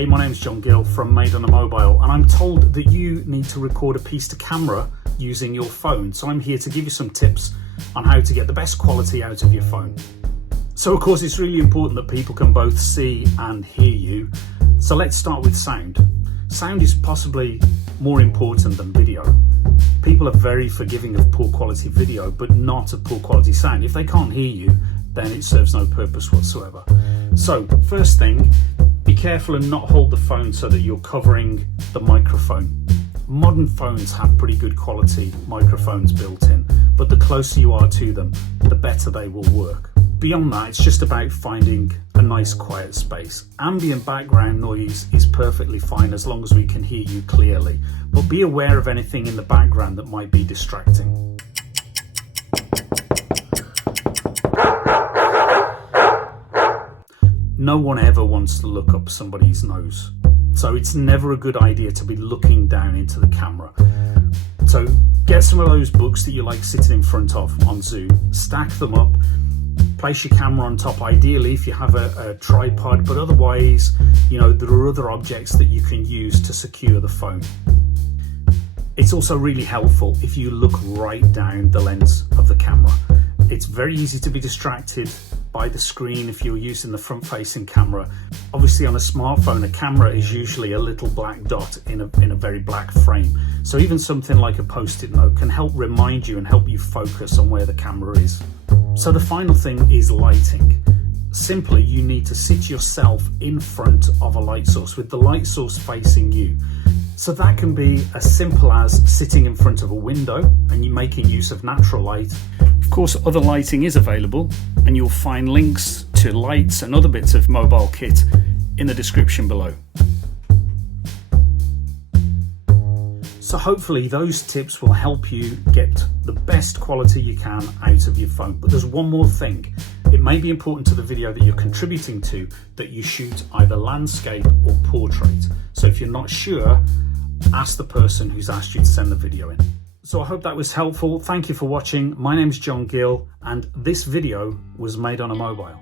Hey, my name's John Gill from MadeOnAMobile, and I'm told that you need to record a piece to camera using your phone. So I'm here to give you some tips on how to get the best quality out of your phone. So of course, it's really important that people can both see and hear you. So let's start with sound. Sound is possibly more important than video. People are very forgiving of poor quality video, but not of poor quality sound. If they can't hear you, then it serves no purpose whatsoever. So first thing, be careful and not hold the phone so that you're covering the microphone. Modern phones have pretty good quality microphones built in, but the closer you are to them, the better they will work. Beyond that, it's just about finding a nice quiet space. Ambient background noise is perfectly fine as long as we can hear you clearly, but be aware of anything in the background that might be distracting. No one ever wants to look up somebody's nose, so it's never a good idea to be looking down into the camera. So get some of those books that you like sitting in front of on Zoom, stack them up, place your camera on top ideally if you have a tripod, but otherwise, there are other objects that you can use to secure the phone. It's also really helpful if you look right down the lens of the camera. It's very easy to be distracted by the screen if you're using the front-facing camera. Obviously on a smartphone, a camera is usually a little black dot in a very black frame. So even something like a post-it note can help remind you and help you focus on where the camera is. So the final thing is lighting. Simply, you need to sit yourself in front of a light source with the light source facing you. So that can be as simple as sitting in front of a window and you're making use of natural light. Of course, other lighting is available, and you'll find links to lights and other bits of mobile kit in the description below. So hopefully those tips will help you get the best quality you can out of your phone. But there's one more thing. It may be important to the video that you're contributing to that you shoot either landscape or portrait. So if you're not sure, ask the person who's asked you to send the video in. So I hope that was helpful. Thank you for watching. My name's John Gill, and this video was made on a mobile.